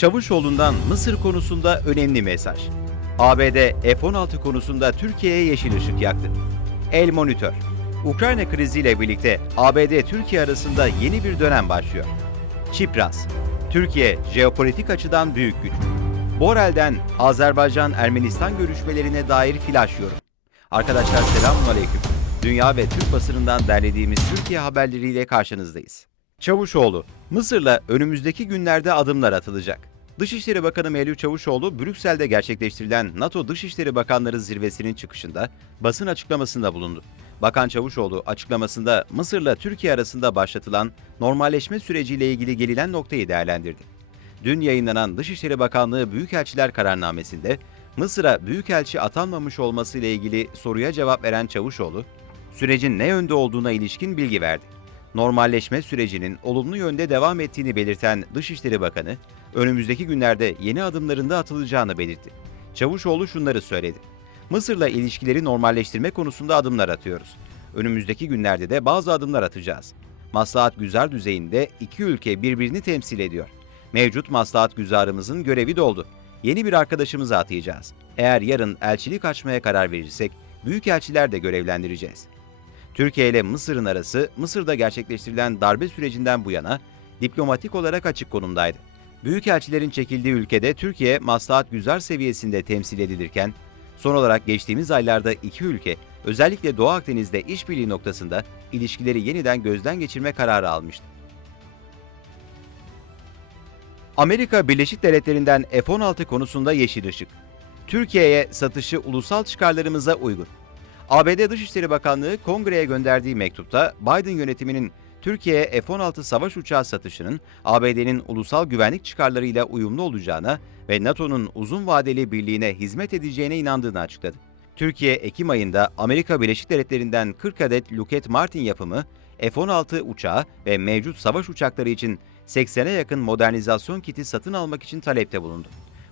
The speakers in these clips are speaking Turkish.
Çavuşoğlu'ndan Mısır konusunda önemli mesaj. ABD F-16 konusunda Türkiye'ye yeşil ışık yaktı. El Monitör. Ukrayna kriziyle birlikte ABD-Türkiye arasında yeni bir dönem başlıyor. Çipras. Türkiye jeopolitik açıdan büyük güç. Borel'den Azerbaycan-Ermenistan görüşmelerine dair flash yorum. Arkadaşlar selamun aleyküm. Dünya ve Türk basınından derlediğimiz Türkiye haberleriyle karşınızdayız. Çavuşoğlu, Mısır'la önümüzdeki günlerde adımlar atılacak. Dışişleri Bakanı Mevlüt Çavuşoğlu, Brüksel'de gerçekleştirilen NATO Dışişleri Bakanları Zirvesi'nin çıkışında basın açıklamasında bulundu. Bakan Çavuşoğlu açıklamasında Mısır'la Türkiye arasında başlatılan normalleşme süreciyle ilgili gelinen noktayı değerlendirdi. Dün yayınlanan Dışişleri Bakanlığı Büyükelçiler Kararnamesi'nde Mısır'a büyükelçi atanmamış olması ile ilgili soruya cevap veren Çavuşoğlu, sürecin ne yönde olduğuna ilişkin bilgi verdi. Normalleşme sürecinin olumlu yönde devam ettiğini belirten Dışişleri Bakanı, önümüzdeki günlerde yeni adımlarında atılacağını belirtti. Çavuşoğlu şunları söyledi. Mısır'la ilişkileri normalleştirme konusunda adımlar atıyoruz. Önümüzdeki günlerde de bazı adımlar atacağız. Maslahat güzar düzeyinde iki ülke birbirini temsil ediyor. Mevcut maslahat güzarımızın görevi doldu. Yeni bir arkadaşımızı atayacağız. Eğer yarın elçilik açmaya karar verirsek, büyükelçiler de görevlendireceğiz. Türkiye ile Mısır'ın arası Mısır'da gerçekleştirilen darbe sürecinden bu yana diplomatik olarak açık konumdaydı. Büyükelçilerin çekildiği ülkede Türkiye maslahat güzar seviyesinde temsil edilirken, son olarak geçtiğimiz aylarda iki ülke özellikle Doğu Akdeniz'de işbirliği noktasında ilişkileri yeniden gözden geçirme kararı almıştı. Amerika Birleşik Devletleri'nden F-16 konusunda yeşil ışık. Türkiye'ye satışı ulusal çıkarlarımıza uygun. ABD Dışişleri Bakanlığı kongreye gönderdiği mektupta Biden yönetiminin Türkiye'ye F-16 savaş uçağı satışının ABD'nin ulusal güvenlik çıkarlarıyla uyumlu olacağına ve NATO'nun uzun vadeli birliğine hizmet edeceğine inandığını açıkladı. Türkiye, Ekim ayında Amerika Birleşik Devletleri'nden 40 adet Lockheed Martin yapımı F-16 uçağı ve mevcut savaş uçakları için 80'e yakın modernizasyon kiti satın almak için talepte bulundu.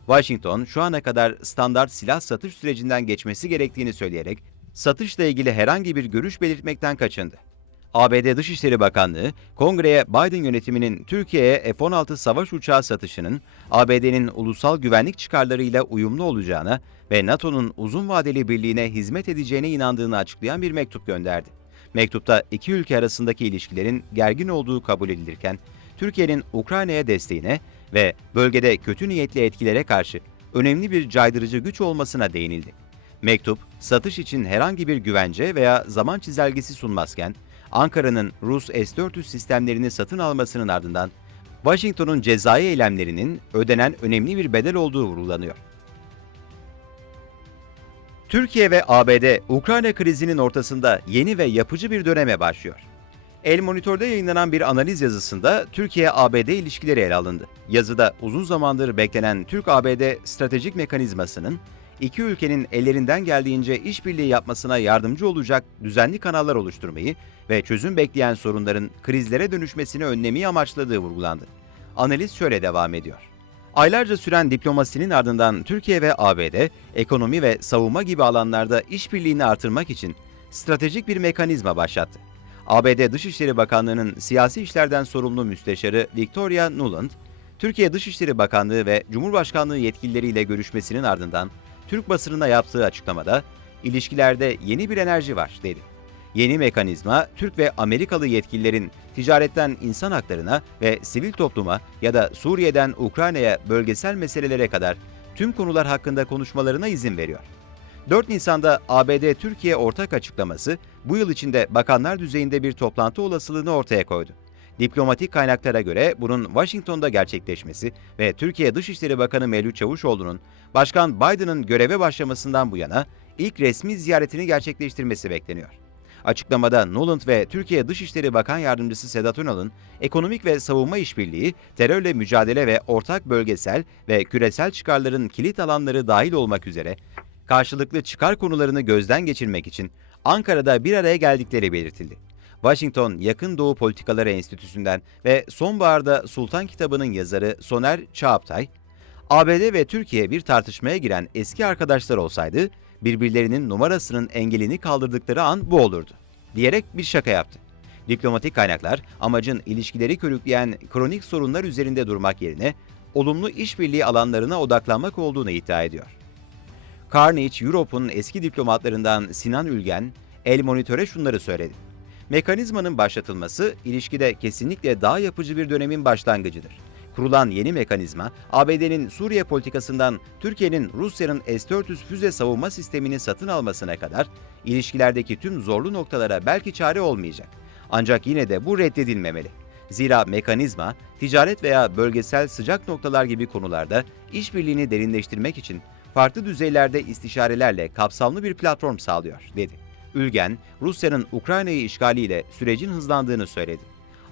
Washington şu ana kadar standart silah satış sürecinden geçmesi gerektiğini söyleyerek satışla ilgili herhangi bir görüş belirtmekten kaçındı. ABD Dışişleri Bakanlığı, Kongreye Biden yönetiminin Türkiye'ye F-16 savaş uçağı satışının ABD'nin ulusal güvenlik çıkarlarıyla uyumlu olacağına ve NATO'nun uzun vadeli birliğine hizmet edeceğine inandığını açıklayan bir mektup gönderdi. Mektupta iki ülke arasındaki ilişkilerin gergin olduğu kabul edilirken, Türkiye'nin Ukrayna'ya desteğine ve bölgede kötü niyetli etkilere karşı önemli bir caydırıcı güç olmasına değinildi. Mektup, satış için herhangi bir güvence veya zaman çizelgesi sunmazken, Ankara'nın Rus S-400 sistemlerini satın almasının ardından Washington'un cezai eylemlerinin ödenen önemli bir bedel olduğu vurgulanıyor. Türkiye ve ABD, Ukrayna krizinin ortasında yeni ve yapıcı bir döneme başlıyor. El Monitör'de yayınlanan bir analiz yazısında Türkiye-ABD ilişkileri ele alındı. Yazıda uzun zamandır beklenen Türk-ABD stratejik mekanizmasının iki ülkenin ellerinden geldiğince işbirliği yapmasına yardımcı olacak düzenli kanallar oluşturmayı ve çözüm bekleyen sorunların krizlere dönüşmesini önlemeyi amaçladığı vurgulandı. Analiz şöyle devam ediyor. Aylarca süren diplomasinin ardından Türkiye ve ABD, ekonomi ve savunma gibi alanlarda işbirliğini artırmak için stratejik bir mekanizma başlattı. ABD Dışişleri Bakanlığı'nın siyasi işlerden sorumlu müsteşarı Victoria Nuland, Türkiye Dışişleri Bakanlığı ve Cumhurbaşkanlığı yetkilileriyle görüşmesinin ardından Türk basınına yaptığı açıklamada ilişkilerde yeni bir enerji var dedi. Yeni mekanizma Türk ve Amerikalı yetkililerin ticaretten insan haklarına ve sivil topluma ya da Suriye'den Ukrayna'ya bölgesel meselelere kadar tüm konular hakkında konuşmalarına izin veriyor. 4 Nisan'da ABD-Türkiye ortak açıklaması bu yıl içinde bakanlar düzeyinde bir toplantı olasılığını ortaya koydu. Diplomatik kaynaklara göre bunun Washington'da gerçekleşmesi ve Türkiye Dışişleri Bakanı Mevlüt Çavuşoğlu'nun Başkan Biden'ın göreve başlamasından bu yana ilk resmi ziyaretini gerçekleştirmesi bekleniyor. Açıklamada Nuland ve Türkiye Dışişleri Bakan Yardımcısı Sedat Önal'ın ekonomik ve savunma işbirliği, terörle mücadele ve ortak bölgesel ve küresel çıkarların kilit alanları dahil olmak üzere karşılıklı çıkar konularını gözden geçirmek için Ankara'da bir araya geldikleri belirtildi. Washington Yakın Doğu Politikaları Enstitüsü'nden ve sonbaharda Sultan kitabının yazarı Soner Çağaptay, ABD ve Türkiye bir tartışmaya giren eski arkadaşlar olsaydı, birbirlerinin numarasının engelini kaldırdıkları an bu olurdu, diyerek bir şaka yaptı. Diplomatik kaynaklar amacın ilişkileri körükleyen kronik sorunlar üzerinde durmak yerine olumlu işbirliği alanlarına odaklanmak olduğunu iddia ediyor. Carnegie Europe'un eski diplomatlarından Sinan Ülgen, El Monitör'e şunları söyledi. Mekanizmanın başlatılması ilişkide kesinlikle daha yapıcı bir dönemin başlangıcıdır. Kurulan yeni mekanizma, ABD'nin Suriye politikasından Türkiye'nin Rusya'nın S-400 füze savunma sistemini satın almasına kadar ilişkilerdeki tüm zorlu noktalara belki çare olmayacak. Ancak yine de bu reddedilmemeli. Zira mekanizma, ticaret veya bölgesel sıcak noktalar gibi konularda işbirliğini derinleştirmek için farklı düzeylerde istişarelerle kapsamlı bir platform sağlıyor, dedi. Ülgen, Rusya'nın Ukrayna'yı işgaliyle sürecin hızlandığını söyledi.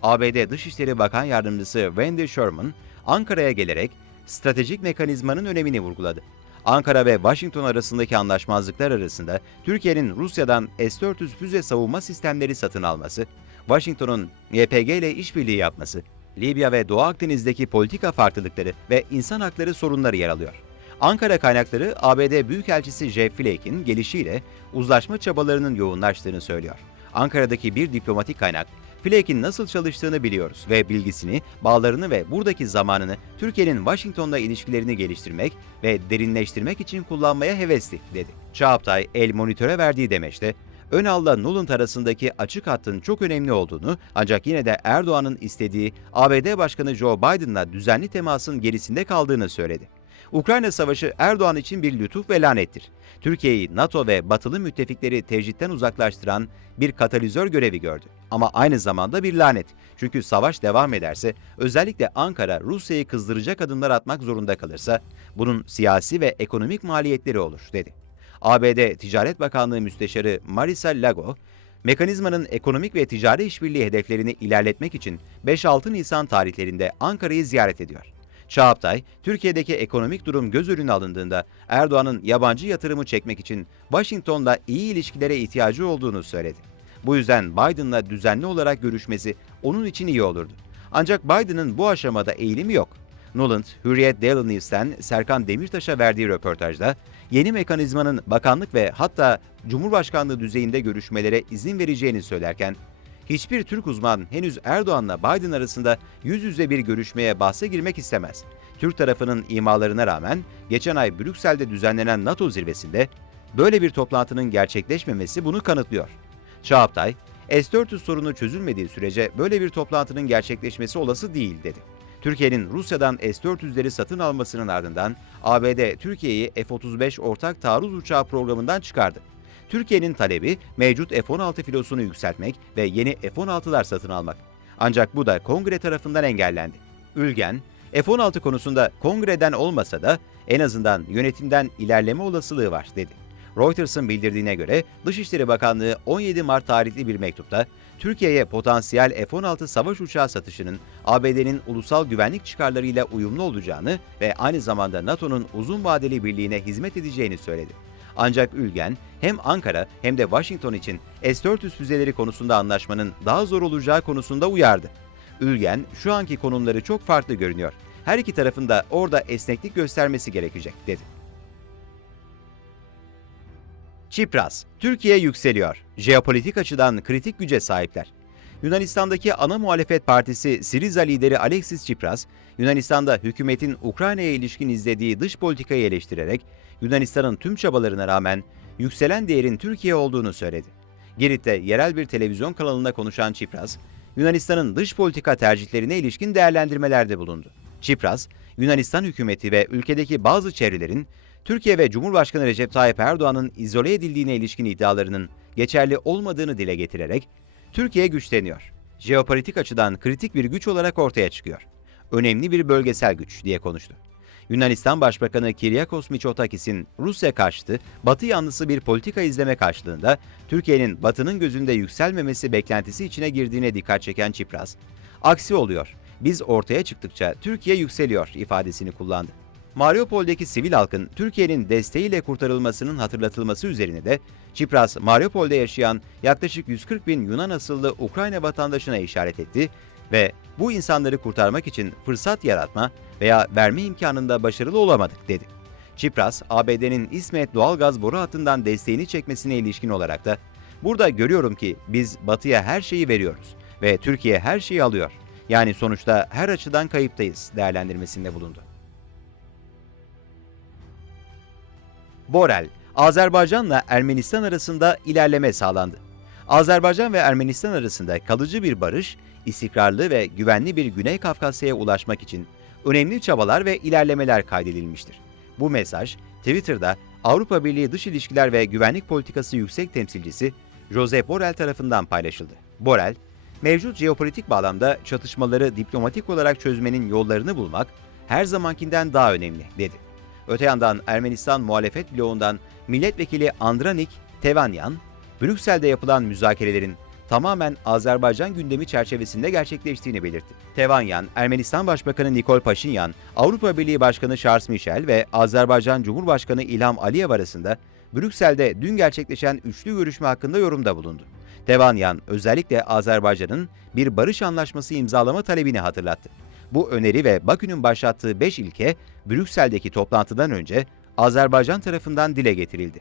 ABD Dışişleri Bakan Yardımcısı Wendy Sherman, Ankara'ya gelerek stratejik mekanizmanın önemini vurguladı. Ankara ve Washington arasındaki anlaşmazlıklar arasında Türkiye'nin Rusya'dan S-400 füze savunma sistemleri satın alması, Washington'un YPG ile işbirliği yapması, Libya ve Doğu Akdeniz'deki politika farklılıkları ve insan hakları sorunları yer alıyor. Ankara kaynakları ABD Büyükelçisi Jeff Flake'in gelişiyle uzlaşma çabalarının yoğunlaştığını söylüyor. Ankara'daki bir diplomatik kaynak, Flake'in nasıl çalıştığını biliyoruz ve bilgisini, bağlarını ve buradaki zamanını Türkiye'nin Washington'la ilişkilerini geliştirmek ve derinleştirmek için kullanmaya hevesli, dedi. Çağatay, El Monitör'e verdiği demeçte, Önal'la Nuland arasındaki açık hattın çok önemli olduğunu ancak yine de Erdoğan'ın istediği ABD Başkanı Joe Biden'la düzenli temasın gerisinde kaldığını söyledi. Ukrayna Savaşı Erdoğan için bir lütuf ve lanettir. Türkiye'yi NATO ve batılı müttefikleri tecrütten uzaklaştıran bir katalizör görevi gördü. Ama aynı zamanda bir lanet. Çünkü savaş devam ederse özellikle Ankara Rusya'yı kızdıracak adımlar atmak zorunda kalırsa bunun siyasi ve ekonomik maliyetleri olur dedi. ABD Ticaret Bakanlığı Müsteşarı Marisa Lago, mekanizmanın ekonomik ve ticari işbirliği hedeflerini ilerletmek için 5-6 Nisan tarihlerinde Ankara'yı ziyaret ediyor. Çağatay, Türkiye'deki ekonomik durum göz önüne alındığında Erdoğan'ın yabancı yatırımı çekmek için Washington'la iyi ilişkilere ihtiyacı olduğunu söyledi. Bu yüzden Biden'la düzenli olarak görüşmesi onun için iyi olurdu. Ancak Biden'ın bu aşamada eğilimi yok. Nuland, Hürriyet Daily News'ten Serkan Demirtaş'a verdiği röportajda yeni mekanizmanın bakanlık ve hatta Cumhurbaşkanlığı düzeyinde görüşmelere izin vereceğini söylerken, hiçbir Türk uzman henüz Erdoğan'la Biden arasında yüz yüze bir görüşmeye bahse girmek istemez. Türk tarafının imalarına rağmen geçen ay Brüksel'de düzenlenen NATO zirvesinde böyle bir toplantının gerçekleşmemesi bunu kanıtlıyor. Çağatay, S-400 sorunu çözülmediği sürece böyle bir toplantının gerçekleşmesi olası değil dedi. Türkiye'nin Rusya'dan S-400'leri satın almasının ardından ABD Türkiye'yi F-35 ortak taarruz uçağı programından çıkardı. Türkiye'nin talebi mevcut F-16 filosunu yükseltmek ve yeni F-16'lar satın almak. Ancak bu da kongre tarafından engellendi. Ülgen, F-16 konusunda kongreden olmasa da en azından yönetimden ilerleme olasılığı var dedi. Reuters'ın bildirdiğine göre Dışişleri Bakanlığı 17 Mart tarihli bir mektupta Türkiye'ye potansiyel F-16 savaş uçağı satışının ABD'nin ulusal güvenlik çıkarlarıyla uyumlu olacağını ve aynı zamanda NATO'nun uzun vadeli birliğine hizmet edeceğini söyledi. Ancak Ülgen hem Ankara hem de Washington için S-400 füzeleri konusunda anlaşmanın daha zor olacağı konusunda uyardı. Ülgen şu anki konumları çok farklı görünüyor. Her iki tarafın da orada esneklik göstermesi gerekecek dedi. Çipras, Türkiye yükseliyor. Jeopolitik açıdan kritik güce sahipler. Yunanistan'daki ana muhalefet partisi Siriza lideri Alexis Tsipras, Yunanistan'da hükümetin Ukrayna'ya ilişkin izlediği dış politikayı eleştirerek Yunanistan'ın tüm çabalarına rağmen yükselen değerin Türkiye olduğunu söyledi. Girit'te yerel bir televizyon kanalında konuşan Tsipras, Yunanistan'ın dış politika tercihlerine ilişkin değerlendirmelerde bulundu. Tsipras, Yunanistan hükümeti ve ülkedeki bazı çevrelerin Türkiye ve Cumhurbaşkanı Recep Tayyip Erdoğan'ın izole edildiğine ilişkin iddialarının geçerli olmadığını dile getirerek Türkiye güçleniyor. Jeopolitik açıdan kritik bir güç olarak ortaya çıkıyor. Önemli bir bölgesel güç diye konuştu. Yunanistan Başbakanı Kyriakos Mitsotakis'in Rusya karşıtı, Batı yanlısı bir politika izleme karşılığında Türkiye'nin Batı'nın gözünde yükselmemesi beklentisi içine girdiğine dikkat çeken Çipras, aksi oluyor, biz ortaya çıktıkça Türkiye yükseliyor ifadesini kullandı. Mariupol'deki sivil halkın Türkiye'nin desteğiyle kurtarılmasının hatırlatılması üzerine de Çipras, Mariupol'de yaşayan yaklaşık 140 bin Yunan asıllı Ukrayna vatandaşına işaret etti ve bu insanları kurtarmak için fırsat yaratma veya verme imkanında başarılı olamadık dedi. Çipras, ABD'nin İsmet doğalgaz boru hattından desteğini çekmesine ilişkin olarak da burada görüyorum ki biz batıya her şeyi veriyoruz ve Türkiye her şeyi alıyor. Yani sonuçta her açıdan kayıptayız değerlendirmesinde bulundu. Borel, Azerbaycan'la Ermenistan arasında ilerleme sağlandı. Azerbaycan ve Ermenistan arasında kalıcı bir barış, istikrarlı ve güvenli bir Güney Kafkasya'ya ulaşmak için önemli çabalar ve ilerlemeler kaydedilmiştir. Bu mesaj Twitter'da Avrupa Birliği Dış İlişkiler ve Güvenlik Politikası Yüksek Temsilcisi Josep Borrell tarafından paylaşıldı. Borrell, mevcut jeopolitik bağlamda çatışmaları diplomatik olarak çözmenin yollarını bulmak her zamankinden daha önemli, dedi. Öte yandan Ermenistan muhalefet bloğundan milletvekili Andranik Tevanyan, Brüksel'de yapılan müzakerelerin tamamen Azerbaycan gündemi çerçevesinde gerçekleştiğini belirtti. Tevanyan, Ermenistan Başbakanı Nikol Paşinyan, Avrupa Birliği Başkanı Charles Michel ve Azerbaycan Cumhurbaşkanı İlham Aliyev arasında Brüksel'de dün gerçekleşen üçlü görüşme hakkında yorumda bulundu. Tevanyan özellikle Azerbaycan'ın bir barış anlaşması imzalama talebini hatırlattı. Bu öneri ve Bakü'nün başlattığı 5 ilke Brüksel'deki toplantıdan önce Azerbaycan tarafından dile getirildi.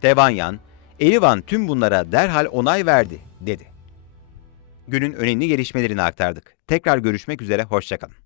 Tevanyan, Erivan tüm bunlara derhal onay verdi, dedi. Günün önemli gelişmelerini aktardık. Tekrar görüşmek üzere, hoşçakalın.